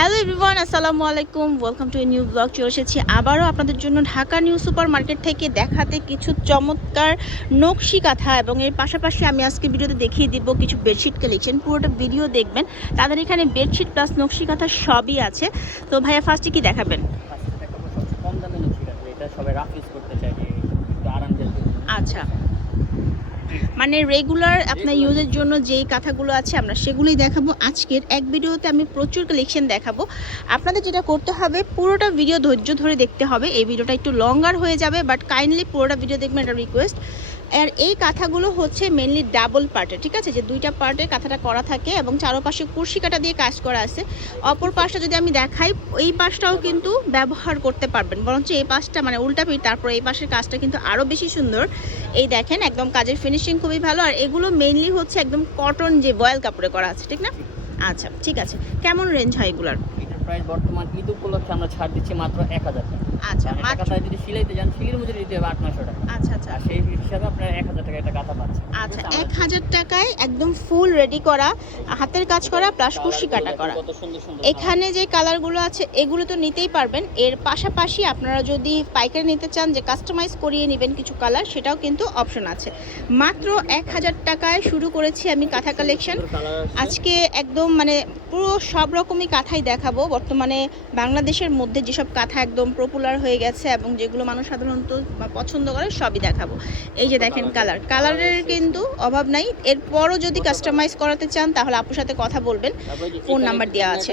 Hello everyone আসসালামু আলাইকুম। Welcome to a new blog চলে এসেছি আবারও আপনাদের জন্য ঢাকা নিউ সুপার মার্কেট থেকে দেখাতে কিছু চমৎকার নকশি কাঁথা এবং এর পাশাপাশি আমি আজকে ভিডিওতে দেখিয়ে দিব কিছু বেডশিট কালেকশন পুরোটা ভিডিও দেখবেন। তাদের এখানে বেডশিট প্লাস নকশি কাঁথা সবই আছে। তো ভাইয়া ফার্স্টে কি দেখাবেন? আচ্ছা। মানে রেগুলার আপনার ইউজের জন্য যেই কাঁথাগুলো আছে আমরা সেগুলোই দেখাবো। আজকের এক ভিডিওতে আমি প্রচুর কালেকশন দেখাবো। আপনাদের যেটা করতে হবে, পুরোটা ভিডিও ধৈর্য ধরে দেখতে হবে। এই ভিডিওটা একটু লঙ্গার হয়ে যাবে বাট কাইন্ডলি পুরোটা ভিডিও দেখবেন, এটা রিকোয়েস্ট আর এই কাঁথাগুলো হচ্ছে মেনলি ডাবল পার্টে ঠিক আছে? যে দুইটা পার্টে কাঁথাটা করা থাকে এবং চারোপাশে কুর্সি কাটা দিয়ে কাজ করা আছে। অপর পাশটা যদি আমি দেখাই, এই পাশটাও কিন্তু ব্যবহার করতে পারবেন। বরঞ্চ এই পাশটা মানে উল্টা পিঠ, তারপর এই পাশের কাজটা কিন্তু আরও বেশি সুন্দর। এই দেখেন, একদম কাজের ফিনিশিং খুবই ভালো। আর এগুলো মেনলি হচ্ছে একদম কটন যে বয়েল কাপড়ে করা আছে, ঠিক না? আচ্ছা ঠিক আছে। কেমন রেঞ্জ হয় এগুলার? প্রাইস বর্তমান ঈদ উপলক্ষে আমরা ছাড় দিচ্ছি মাত্র এক হাজার টাকা। আচ্ছা আর একটা মাত্র কাঁথা যদি সিলাইতে যান সিলের মধ্যে দিতে হবে আট নশো টাকা। আচ্ছা আচ্ছা। সেই হিসাবে আপনার এক হাজার টাকা একটা কাঁথা পাচ্ছেন আচ্ছা এক হাজার টাকায় একদম ফুল রেডি করা হাতের কাজ করা প্লাস কাটা করা। এখানে যে কালারগুলো আছে এগুলো তো নিতেই পারবেন। এর পাশাপাশি আপনারা যদি পাইকারি নিতে চান যে কাস্টমাইজ করিয়ে নেবেন কিছু কালার সেটাও কিন্তু অপশন আছে। মাত্র এক হাজার টাকায় শুরু করেছি আমি কাঁথা কালেকশন আজকে একদম মানে পুরো সব রকমই কাঁথাই দেখাবো। বর্তমানে বাংলাদেশের মধ্যে যেসব কাঁথা একদম পপুলার হয়ে গেছে এবং যেগুলো মানুষ সাধারণত পছন্দ করে সবই দেখাবো। এই যে দেখেন কালার কালারের কিন্তু অভাব নাই। এরপরও যদি কাস্টমাইজ করাতে চান তাহলে আপুর সাথে কথা বলবেন। ফোন নাম্বার দেওয়া আছে।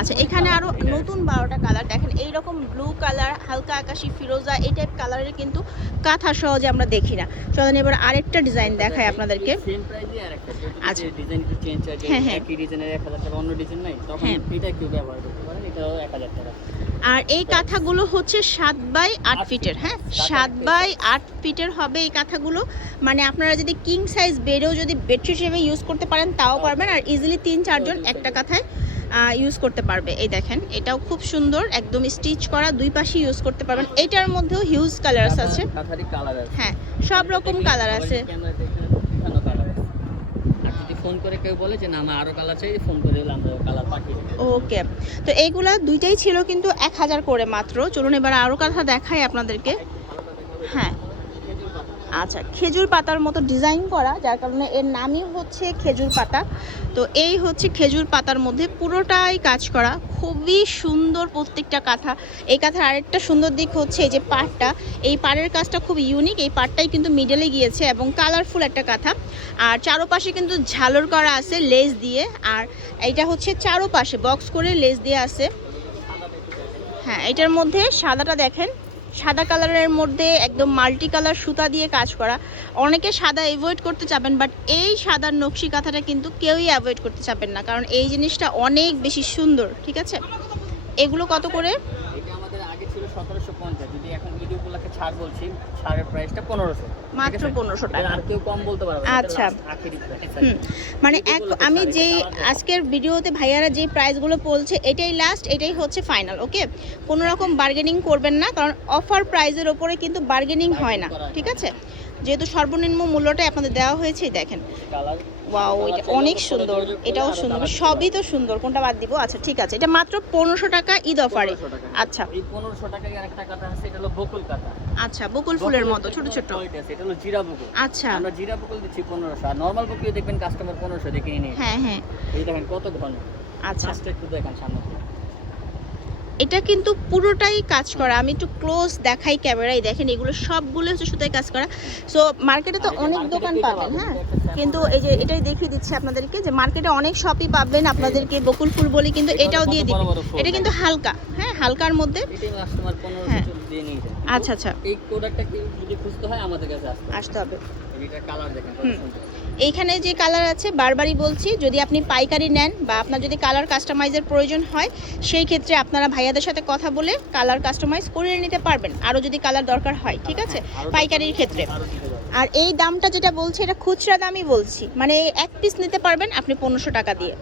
আচ্ছা এখানে আরও নতুন বারোটা কালার দেখেন এইরকম ব্লু কালার হালকা আকাশি ফিরোজা এই টাইপ কালারের কিন্তু কাঁথা সহজে আমরা দেখি না। চলেন এবার আরেকটা ডিজাইন দেখাই আপনাদেরকে। সেম প্রাইসে আর একটা আচ্ছা। ডিজাইন একটু চেঞ্জ হয় হ্যাঁ, হ্যাঁ। একই ডিজাইনের এক হাজার টাকা অন্য ডিজাইন নাই তখন হ্যাঁ। এটা কেউ ব্যবহার করতে পারেন এটাও এক হাজার টাকা। আর এই কাঁথাগুলো হচ্ছে সাত বাই আট ফিটের হ্যাঁ? সাত বাই আট ফিটের হবে এই কাঁথাগুলো। মানে আপনারা যদি কিং সাইজ বেডেও যদি বেডশিট হিসেবে ইউজ করতে পারেন তাও পারবেন। আর ইজিলি তিন চারজন একটা কাঁথায় ইউজ করতে পারবে। এই দেখেন এটাও খুব সুন্দর একদম স্টিচ করা দুই পাশে ইউজ করতে পারবেন। এটার মধ্যেও হিউজ কালার্স কালার আছে। হ্যাঁ সব রকম কালার আছে ক্যামেরাতে দেখানো কালার আছে আর যদি ফোন করে কেউ বলে যে না আমার আরও কালার চাই ফোন করে দিলাম আমরা কালার পাঠিয়ে ওকে। তো এইগুলা দুইটাই ছিল কিন্তু এক হাজার করে মাত্র। চলুন এবার আরও কালার দেখাই আপনাদেরকে। হ্যাঁ। আচ্ছা খেজুর পাতার মতো ডিজাইন করা, যার কারণে এর নামই হচ্ছে খেজুর পাতা। তো এই হচ্ছে খেজুর পাতার মধ্যে পুরোটাই কাজ করা, খুবই সুন্দর প্রত্যেকটা কাঁথা। এই কাঁথার আরেকটা সুন্দর দিক হচ্ছে এই যে পাড়টা, এই পাড়ের কাজটা খুব ইউনিক এই পাড়টাই কিন্তু মিডলে গিয়েছে এবং কালারফুল একটা কাঁথা। আর চারোপাশে কিন্তু ঝালর করা আছে লেস দিয়ে, আর এইটা হচ্ছে চারোপাশে বক্স করে লেস দিয়ে আছে। হ্যাঁ এটার মধ্যে সাদাটা দেখেন সাদা কালারের মধ্যে একদম মাল্টি কালার সুতা দিয়ে কাজ করা। অনেকে সাদা অ্যাভয়েড করতে চাবেন বাট এই সাদার নকশি কাঁথাটা কিন্তু কেউই অ্যাভয়েড করতে চাবেন না, কারণ এই জিনিসটা অনেক বেশি সুন্দর, ঠিক আছে? এগুলো কত করে? এটা আমাদের আগে ছিল সতেরোশো পঞ্চাশ, যদি এখন উপলক্ষে ছাড় বলছি ছাড়ের প্রাইসটা পনেরোশো। মাত্র 1500 টাকা। আর কেউ কম বলতে পারবে আচ্ছা। মানে এক আমি যে যেই আজকের ভিডিওতে ভাইয়ারা যে প্রাইসগুলো বলছে এটাই লাস্ট এটাই হচ্ছে ফাইনাল ওকে কোনো রকম বার্গেনিং করবেন না কারণ অফার প্রাইজের ওপরে কিন্তু বার্গেনিং হয় না ঠিক আছে? যেহেতু সর্বনিম্ন মূল্যটাই আপনাদের দেওয়া হয়েছে দেখেন। ওয়াও এটা অনেক সুন্দর। এটাও সুন্দর। সবই তো সুন্দর। কোনটা বাদ দিব? আচ্ছা ঠিক আছে। এটা মাত্র পনেরোশো টাকা ঈদ অফারে। 1500 টাকা। আচ্ছা। এই পনেরোশো টাকায় আরেকটা কাটা আছে এটা হলো বকুল কাটা। আচ্ছা বকুল ফুলের মতো ছোট ছোট। এটা হলো জিরা বকুল। আচ্ছা। আমরা জিরা বকুল দিচ্ছি পনেরোশো আর নর্মাল বকুল দেখবেন কাস্টমার পনেরোশো দেখে নিয়ে হ্যাঁ হ্যাঁ। এই দেখেন কত ঘন। আচ্ছা। একটু দেখেন সামনে। এটা কিন্তু পুরোটাই কাজ করা। আমি একটু ক্লোজ দেখাই ক্যামেরায় দেখেন এগুলো সবগুলো হচ্ছে সুতায় কাজ করা। সো মার্কেটে তো অনেক দোকান পাবেন হ্যাঁ? কিন্তু এই যে এটাই দেখিয়ে দিচ্ছি আপনাদেরকে যে মার্কেটে অনেক শপই পাবেন আপনাদেরকে বকুল ফুল বলি কিন্তু এটাও দিয়ে বড় দিবে এটা কিন্তু হালকা হ্যাঁ হালকার মধ্যে। হ্যাঁ। আচ্ছা আচ্ছা। এই প্রোডাক্টটা যদি খুঁজতে হয় আমাদের কাছে আসতে হবে। এটা কালার দেখেন এইখানে যে কালার আছে বারবারই বলছি যদি আপনি পাইকারি নেন বা আপনার যদি কালার কাস্টমাইজের প্রয়োজন হয় সেই ক্ষেত্রে আপনারা ভাইয়াদের সাথে কথা বলে কালার কাস্টমাইজ করিয়ে নিতে পারবেন। আরও যদি কালার দরকার হয় ঠিক আছে? হ্যাঁ, পাইকারির ক্ষেত্রে। আরও এই দামটা যেটা বলছি এটা খুচরা দামই বলছি। মানে এক পিস নিতে পারবেন আপনি পনেরোশো টাকা দিয়ে।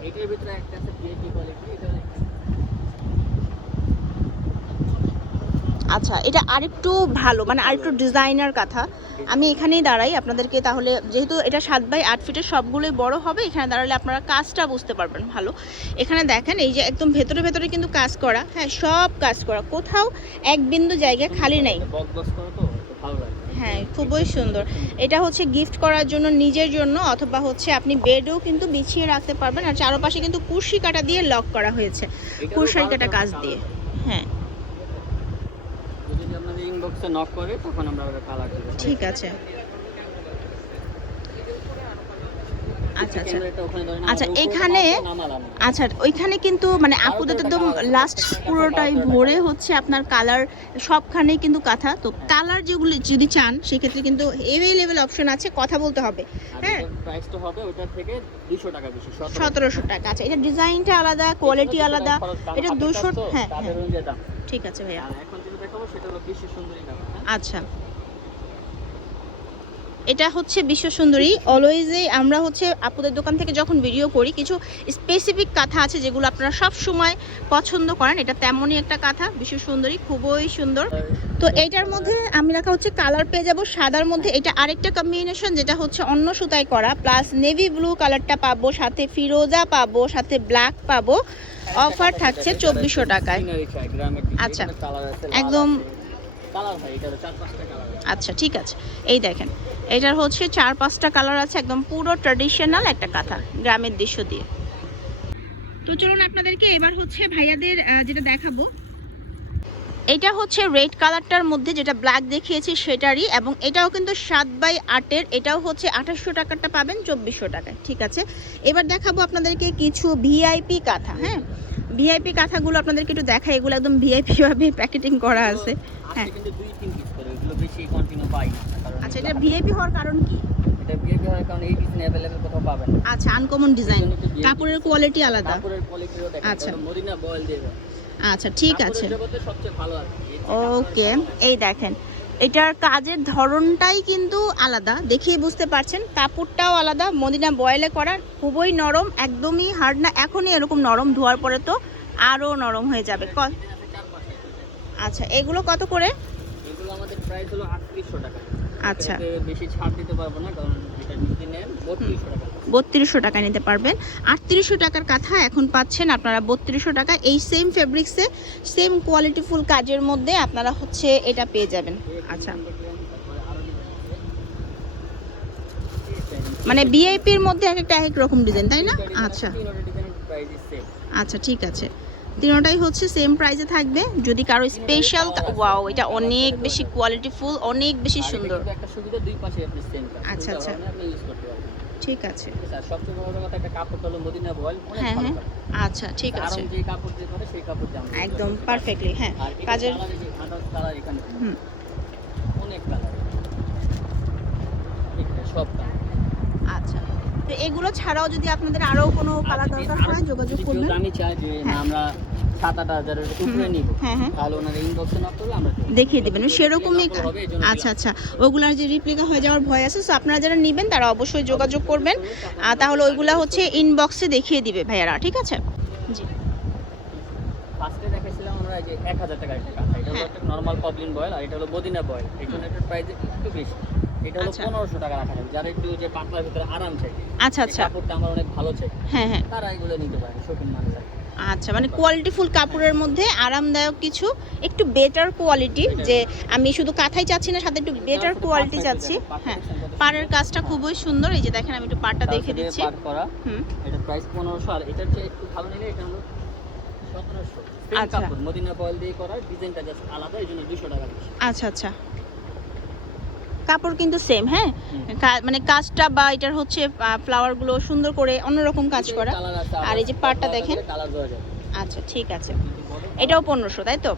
আচ্ছা এটা আরেকটু ভালো মানে আরেকটু ডিজাইনার কাঁথা। আমি এখানেই দাঁড়াই আপনাদেরকে তাহলে যেহেতু এটা সাত বাই আট ফিটের সবগুলোই বড় হবে এখানে দাঁড়ালে আপনারা কাজটা বুঝতে পারবেন ভালো। এখানে দেখেন এই যে একদম ভেতরে ভেতরে কিন্তু কাজ করা হ্যাঁ সব কাজ করা কোথাও এক বিন্দু জায়গা খালি নেই। হ্যাঁ খুবই সুন্দর। এটা হচ্ছে গিফট করার জন্য নিজের জন্য অথবা হচ্ছে আপনি বেডও কিন্তু বিছিয়ে রাখতে পারবেন আর চারপাশে কিন্তু কুর্সি কাটা দিয়ে লক করা হয়েছে ভালো কাটা কাজ দিয়ে আছে। হ্যাঁ যদি আপনাদের ইনবক্সে নক করে তখন আমরা ওটা কালার দেবো। ঠিক আছে। আচ্ছা আচ্ছা। আচ্ছা, এখানে- আচ্ছা ওইখানে কিন্তু মানে আপুদের একদম লাস্ট পুরোটাই ভরে হচ্ছে আপনার কালার সবখানেই কিন্তু কাঁথা। তো কালার যেগুলি যদি চান সেক্ষেত্রে কিন্তু এভেলেবেল অপশন আছে কথা বলতে হবে। হ্যাঁ। প্রাইসটা হবে ওটার থেকে 200 টাকা বেশি 1700 সতেরোশো টাকা। আচ্ছা এটা ডিজাইনটা আলাদা কোয়ালিটি আলাদা। এটা দুশো হ্যাঁ ঠিক আছে ভাইয়া। এখন যেটা দেখাবো সেটা হলো বিশ্ব সুন্দরী আচ্ছা। এটা হচ্ছে বিশ্ব সুন্দরী। অলওয়েজই আমরা হচ্ছে আপুদের দোকান থেকে যখন ভিডিও করি কিছু স্পেসিফিক কাঁথা আছে যেগুলো আপনারা সব সময় পছন্দ করেন। এটা তেমনই একটা কাঁথা বিশ্ব সুন্দরী খুবই সুন্দর। তো এইটার মধ্যে আমি রাখা হচ্ছে কালার পেয়ে যাব। সাদার মধ্যে এটা আরেকটা কম্বিনেশন যেটা হচ্ছে অন্য সুতায় করা। প্লাস নেভি ব্লু কালারটা পাবো সাথে ফিরোজা পাবো সাথে ব্ল্যাক পাবো। অফার থাকছে চব্বিশশো টাকায়। আচ্ছা, একদম- আচ্ছা ঠিক আছে। এই দেখেন। এটার হচ্ছে চার পাঁচটা কালার আছে একদম পুরো ট্র্যাডিশনাল একটা কাঁথা গ্রামের দৃশ্য দিয়ে। তো চলুন আপনাদেরকে এবার হচ্ছে ভাইয়াদের যেটা দেখাবো। এটা হচ্ছে রেড কালারটার মধ্যে যেটা ব্ল্যাক দেখিয়েছি সেটারই এবং এটাও কিন্তু সাত বাই আটের এটাও হচ্ছে আঠাশশো টাকারটা পাবেন চব্বিশশো টাকায় ঠিক আছে? এবার দেখাবো আপনাদেরকে কিছু ভিআইপি কাঁথা হ্যাঁ? ভিআইপি কাঁথাগুলো আপনাদেরকে একটু দেখাই এগুলো একদম ভিআইপি ভাবে প্যাকেটিং করা আছে হ্যাঁ। আজকে কিন্তু দুই তিন পিস করে এগুলো বেশি কন্টিনিউ পাই না কারণ আচ্ছা এটা ভিআইপি হওয়ার কারণ কি এটা বিএপি হয় কারণ এই ডিজাইন अवेलेबल কোথাও পাবেন না আচ্ছা আনকমন ডিজাইন এজন্য একটু VIP কাপড়ের কোয়ালিটি আলাদা কাপড়ের কোয়ালিটিও দেখেন আচ্ছা। আচ্ছা মদিনা বয়েল দিয়ে দেয়। আচ্ছা ঠিক আছে কাপড়ের জগতে সবচেয়ে ভালো আর কি। ওকে এই দেখেন এটার কাজের ধরনটাই কিন্তু আলাদা, দেখেই বুঝতে পারছেন। কাপড়টাও আলাদা, মদিনা বয়েলে করার খুবই নরম, একদমই হার্ড না, এখনই এরকম নরম ধোয়ার পরে তো আরও নরম হয়ে যাবে। আচ্ছা এগুলো কত করে? আমাদের প্রাইস হলো আটত্রিশশো টাকা। আচ্ছা। বেশি ছাড় দিতে পারব না কারণ এটা যদি নেন বত্রিশশো টাকা। বত্রিশশো টাকা নিতে পারবেন। আটত্রিশশো টাকার কাঁথা এখন পাচ্ছেন আপনারা বত্রিশশো টাকা। এই সেম ফেব্রিক্সে সেম কোয়ালিটিফুল কাজের মধ্যে আপনারা হচ্ছে এটা পেয়ে যাবেন। আচ্ছা। মানে ভিআইপির মধ্যে এক একটা এক রকম ডিজাইন তাই না? আচ্ছা। আচ্ছা ঠিক আছে। তিনোটাই হচ্ছে সেম প্রাইসে থাকবে। যদি কারও স্পেশাল ওয়াও এটা অনেক বেশি কোয়ালিটি ফুল অনেক বেশি সুন্দর। একটা সুবিধা দুই পাশে আপনি সেম আচ্ছা, আচ্ছা। ইউজ করতে পারবেন। ঠিক আছে। ঠিক সবচেয়ে বড় কথা একটা কাপড় হলো মদিনা বয়েল অনেক হ্যাঁ হ্যাঁ। আচ্ছা ঠিক আছে। আরাম যে কাপড় দিয়ে করে সেই কাপড় দিয়ে একদম পারফেক্টলি হ্যাঁ। কাজের হুম। অনেক সব কালার। আচ্ছা। তো এগুলো ছাড়াও যদি আপনাদের আরও কোনো কালার দরকার হয় যোগাযোগ করবেন। আমি চাই যে হ্যাঁ। আমরা সাত আট হাজারের উপরে নিব। হ্যাঁ হ্যাঁ। তাহলে ওনার ইনবক্সে নক করলে আমরা দেখিয়ে দেবেন। সেরকমই আচ্ছা আচ্ছা। ওগুলার যে রিপ্লিকা হয়ে যাওয়ার ভয় আছে সো আপনারা যারা নেবেন তারা অবশ্যই যোগাযোগ করবেন। আর তাহলে ওইগুলা হচ্ছে ইনবক্সে দেখিয়ে দিবে ভাইয়ারা ঠিক আছে? জি। ফার্স্টে দেখাইছিলাম আমরা এই যে এক হাজার একটা কাঁথা। এটা হলো। একটা নর্মাল পবলিন বয়েল আর এটা হলো মদিনা বয়েল জন্য প্রাইস একটু বেশি। এটা হলো আচ্ছা। পনেরোশো টাকা রাখা যাবে। যারা একটু যে পাতলার ভিতরে আরাম চাই আচ্ছা আচ্ছা। কাপড়টা আমার অনেক ভালো চাই। হ্যাঁ হ্যাঁ। তারা এগুলো নিতে পারে শৌখিন মানুষ আচ্ছা মানে কোয়ালিটিফুল কাপড়ের মধ্যে আরামদায়ক কিছু একটু বেটার কোয়ালিটি যে আমি শুধু কাঁথাই চাচ্ছি না সাথে একটু বেটার কোয়ালিটি চাচ্ছি। হ্যাঁ পাড়ের কাজটা খুবই সুন্দর এই যে দেখেন আমি একটু পাড়টা দেখে দিচ্ছি। করা হুম। এটা প্রাইস পনেরোশো আর এটার চেয়ে একটু ভালো নিলে এটা হলো সতেরোশো। আচ্ছা। মদিনা বয়েল দিয়ে করা ডিজাইনটা জাস্ট আলাদা এই জন্য দুশো টাকা আচ্ছা আচ্ছা। কাপড় কিন্তু সেম হ্যাঁ? মানে কাজটা বা এটার হচ্ছে ফ্লাওয়ারগুলো সুন্দর করে অন্যরকম কাজ করা। আর এই যে পাটটা দেখেন। আচ্ছা ঠিক আছে। এটাও পনেরোশো তাই তো?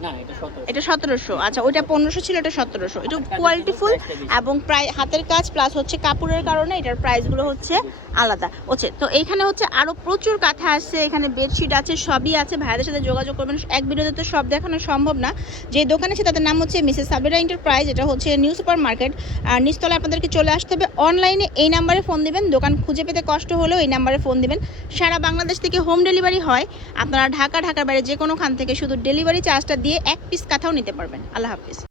এটা সতেরোশো। আচ্ছা ওইটা পনেরোশো ছিল এটা সতেরোশো। এটা কোয়ালিটিফুল এবং প্রায় হাতের কাজ প্লাস হচ্ছে কাপড়ের কারণে এটার প্রাইসগুলো হচ্ছে আলাদা। হচ্ছে তো এইখানে হচ্ছে আরও প্রচুর কাঁথা আছে এখানে বেডশিট আছে সবই আছে। ভাইয়াদের সাথে যোগাযোগ করবেন। এক ভিডিওতে তো সব দেখানো সম্ভব না। যে দোকানে আছে তাদের নাম হচ্ছে মিসেস সাবেরা এন্টারপ্রাইজ এটা হচ্ছে নিউ সুপার মার্কেট আর নিচতলায় আপনাদেরকে চলে আসতে হবে। অনলাইনে এই নাম্বারে ফোন দিবেন। দোকান খুঁজে পেতে কষ্ট হলেও এই নাম্বারে ফোন দিবেন। সারা বাংলাদেশ থেকে হোম ডেলিভারি হয়। আপনারা ঢাকা ঢাকার বাইরে যে কোনো খান থেকে থেকে শুধু ডেলিভারি চার্জটা দিয়ে এক পিস কাঁথাও নিতে পারবেন। আল্লাহ হাফিজ।